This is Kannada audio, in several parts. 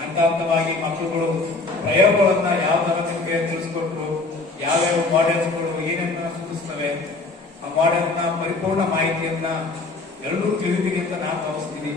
ಹಂತ ಹಂತವಾಗಿ ಮಕ್ಕಳುಗಳು ಪ್ರಯೋಗಗಳನ್ನ ಯಾವ ತರ ನಿಮಗೆ ತಿಳಿಸ್ಕೊಟ್ರು, ಯಾವ್ಯಾವ ಮಾಡೆಲ್ಸ್ಗಳು ಏನೇನ ಸೂಚಿಸ್ತವೆ, ಆ ಮಾಡೆಲ್ನ ಪರಿಪೂರ್ಣ ಮಾಹಿತಿಯನ್ನ ಎಲ್ಲರೂ ತಿಳಿದಿರಿ ಅಂತ ನಾನು ಭಾವಿಸ್ತೀನಿ.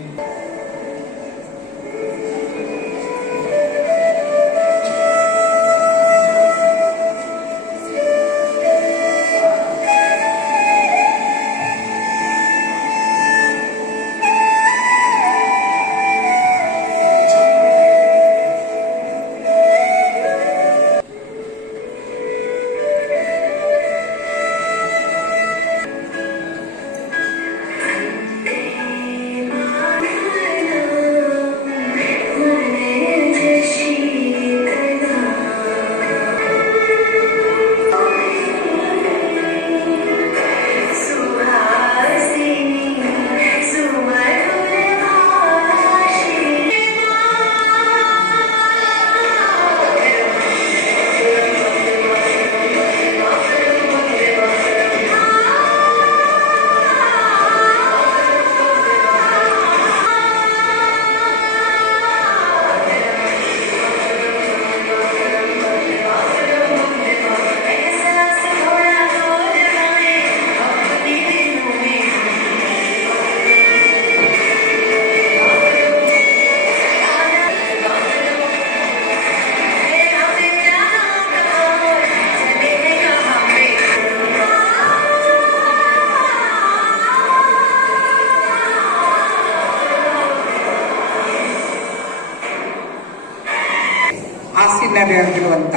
ಆಸೀನರಿರುವಂಥ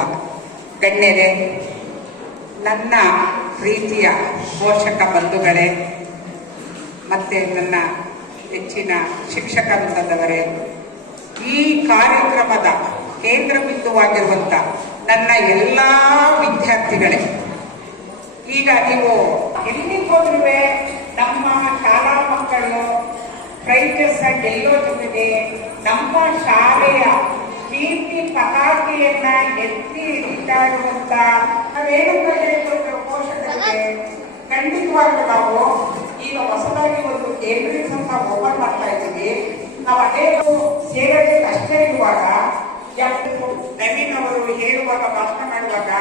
ಗಣ್ಯರೇ, ನನ್ನ ಪ್ರೀತಿಯ ಪೋಷಕ ಬಂಧುಗಳೇ, ಮತ್ತೆ ನನ್ನ ಹೆಚ್ಚಿನ ಶಿಕ್ಷಕ ವೃಂದದವರೇ, ಈ ಕಾರ್ಯಕ್ರಮದ ಕೇಂದ್ರ ಬಿಂದುವಾಗಿರುವಂಥ ನನ್ನ ಎಲ್ಲ ವಿದ್ಯಾರ್ಥಿಗಳೇ, ಈಗ ನೀವು ಎಲ್ಲಿ ಹೋದ್ರೂ ನಮ್ಮ ಶಾಲಾ ಮಕ್ಕಳು ಪ್ರೈಜಸ್ ಗೆಲ್ಲೋ ಜೊತೆಗೆ ನಮ್ಮ ಶಾಲೆಯ ಕೀರ್ತಿ ಪತಾಕೆಯನ್ನ ಎತ್ತಿ ಹಿಡಿತಾ ಇರುವಂತ ನಾವೇನು ಪೋಷಕರಿಗೆ ಖಂಡಿತವಾಗ್ಲೂ ನಾವು ಈಗ ಹೊಸದಾಗಿ ಒಂದು ಕೇಂಬ್ರಿಡ್ಜ್ ಅಂತ ಓಪನ್ ಮಾಡ್ತಾ ಇದ್ದೀವಿ. ನಾವು ಅದೇ ಸೇರೋದೇ ಕಷ್ಟ ಇರುವಾಗ ನವೀನ್ ಅವರು ಹೇಳುವಾಗ ಭಾಷಣ ಮಾಡುವಾಗ